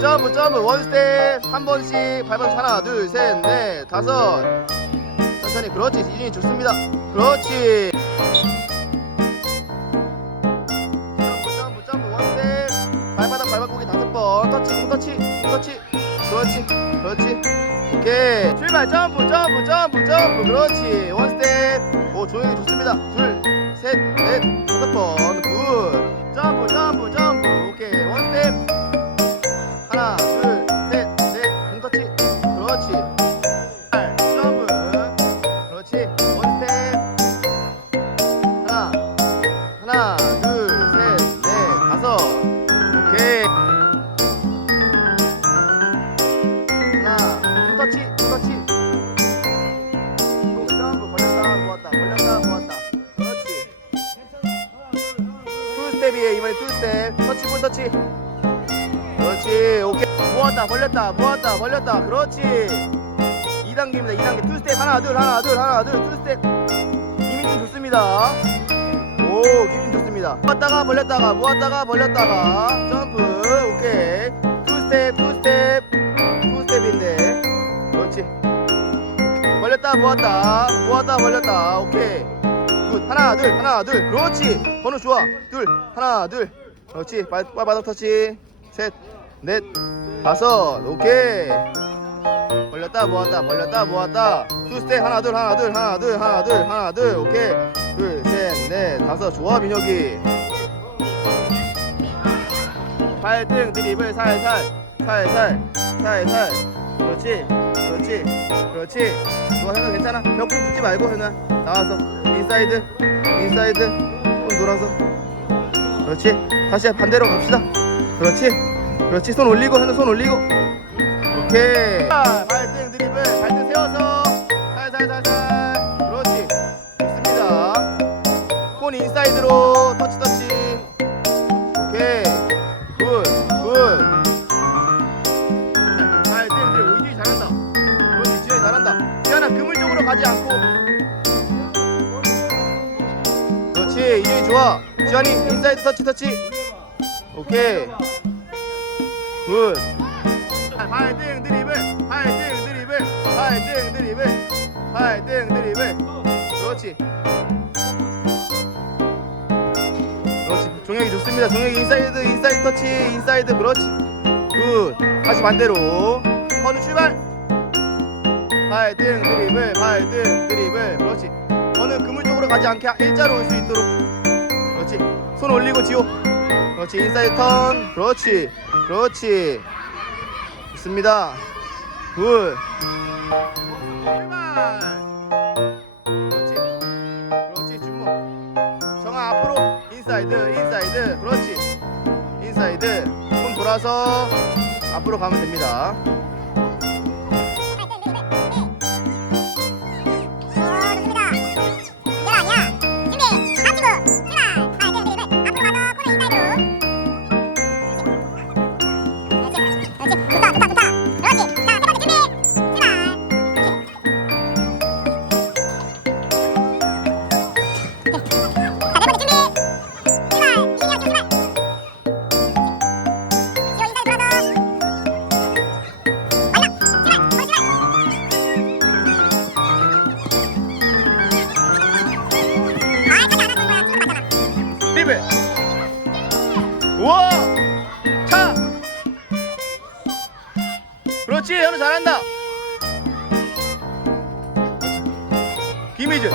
점프 점프 원스텝 한 번씩 밟아서 하나 둘 셋 넷 다섯. 천천히. 그렇지. 이준이 좋습니다. 그렇지. 점프 점프 점프 원스텝. 발바닥 발바닥고기 다섯 번. 터치 공 터치 공 터치. 그렇지. 그렇지. 오케이. 출발. 점프 점프 점프 점프 그렇지. 원스텝. 오 조용히 좋습니다. 둘 셋 넷 다섯 번굿. 점프 점프 점프 오케이. 원스텝 투스텝이에요 이번에 투스텝 터치 볼 터치. 그렇지 오케이. 모았다 벌렸다 모았다 벌렸다. 그렇지. 2단계입니다 2단계. 투스텝 하나 둘 하나 둘 하나 둘 투스텝 이민준 좋습니다. 오 기분 좋습니다. 모았다가 벌렸다가 모았다가 벌렸다가. 점프 오케이. 투스텝 투스텝 투스텝인데. 그렇지. 벌렸다 모았다 모았다 벌렸다. 오케이. 굿 하나 둘 하나 둘. 그렇지. 번호 좋아. 둘 하나 둘. 그렇지. 발, 발바닥 터치. 셋넷 다섯. 오케이. 벌렸다 모았다. 벌렸다 모았다. 투스텝. 하나 둘 하나 둘 하나 둘 하나 둘 하나 둘. 오케이. 둘 셋 넷 다섯. 좋아 민혁이. 발등 드리블. 살살. 살살. 살살. 그렇지. 그렇지. 그렇지. 좋아 현우 괜찮아. 벽좀 붙지 말고 현우야 나와서 인사이드 인사이드. 손 돌아서. 그렇지. 다시 반대로 갑시다. 그렇지. 그렇지. 손 올리고 현우 손 올리고. 오케이 좋아 지현이 인사이드 터치 터치. 오케이. 굿. 발등 드리블. 발등 드리블. 발등 드리블. 발등 드리블. 그렇지. 그렇지. 종혁이 좋습니다. 종혁이 인사이드 인사이드 터치 인사이드. 그렇지. 굿. 다시 반대로. 허는 출발. 발등 드리블. 발등 드리블. 그렇지. 허는 그물 쪽으로 가지 않게 일자로 올 수 있도록 그렇지. 손 올리고 지호 그렇지. 인사이드 턴. 그렇지. 그렇지. 좋습니다. 굿 그렇지. 그렇지. 주목 정아 앞으로. 인사이드 인사이드. 그렇지. 인사이드. 손 돌아서 앞으로 가면 됩니다 그렇지 현우 잘한다. 김희준.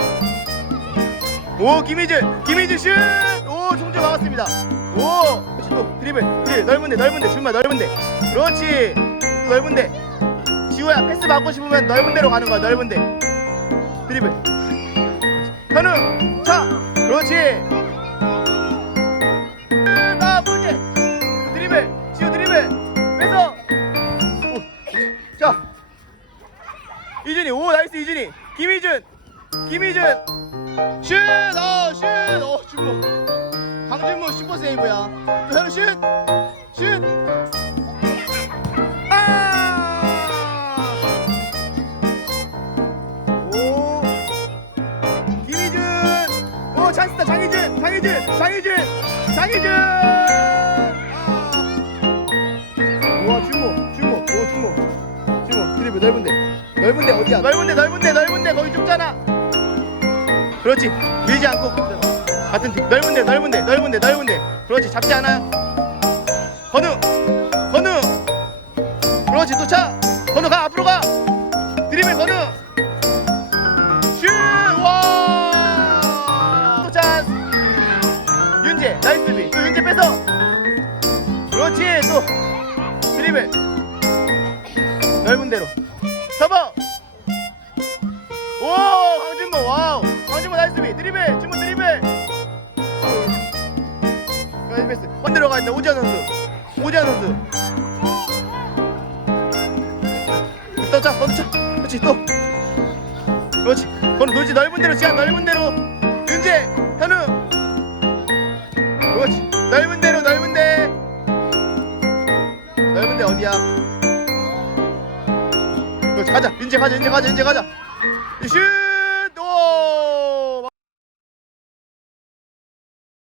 오 김희준. 김희준 슛오 종재 막았습니다. 오또 드리블 드리블. 넓은데 넓은데 준마 넓은데. 그렇지. 또 넓은데. 지호야 패스 받고 싶으면 넓은 데로 가는 거야 넓은데. 드리블. 현우 차! 그렇지 이준이 오 나이스 이준이. 김희준 김희준. 슛어슛어 준모 강준모 슈퍼 세이브야. 또 현우 슛슛! 아! 오. 김희준. 오 찬스다. 장희준 장희준 장희준 장희준! 아. 우와 준모 드리블 넓은데 넓은 데 어디야 넓은데 넓은데 넓은데 거기 좁잖아. 그렇지. 밀지 않고 같은 팀. 넓은데 넓은데 넓은데 넓은데. 그렇지. 잡지 않아요. 건우 건우. 그렇지. 또 차. 건우 가 앞으로 가. 드리블 건우. 슛 와! 또 찬스. 윤재 나이스 비. 또 윤재 뺏어. 그렇지. 또 드리블. 넓은 데로. 서버. 오 강준모 와우. 강준모 나이스 비. 드리블 준모 드리블. 나이스 패스. 번대로 가 있다 오지환 선수. 오지환 선수. 또자 번차 그렇지 또. 그렇지. 건우 돌지 넓은 데로 시간 넓은 데로. 윤재 현우. 그렇지 넓은 데로 넓은 데 넓은 데 어디야 가자. 윤재 가자 윤재 가자 윤재 가자. 슛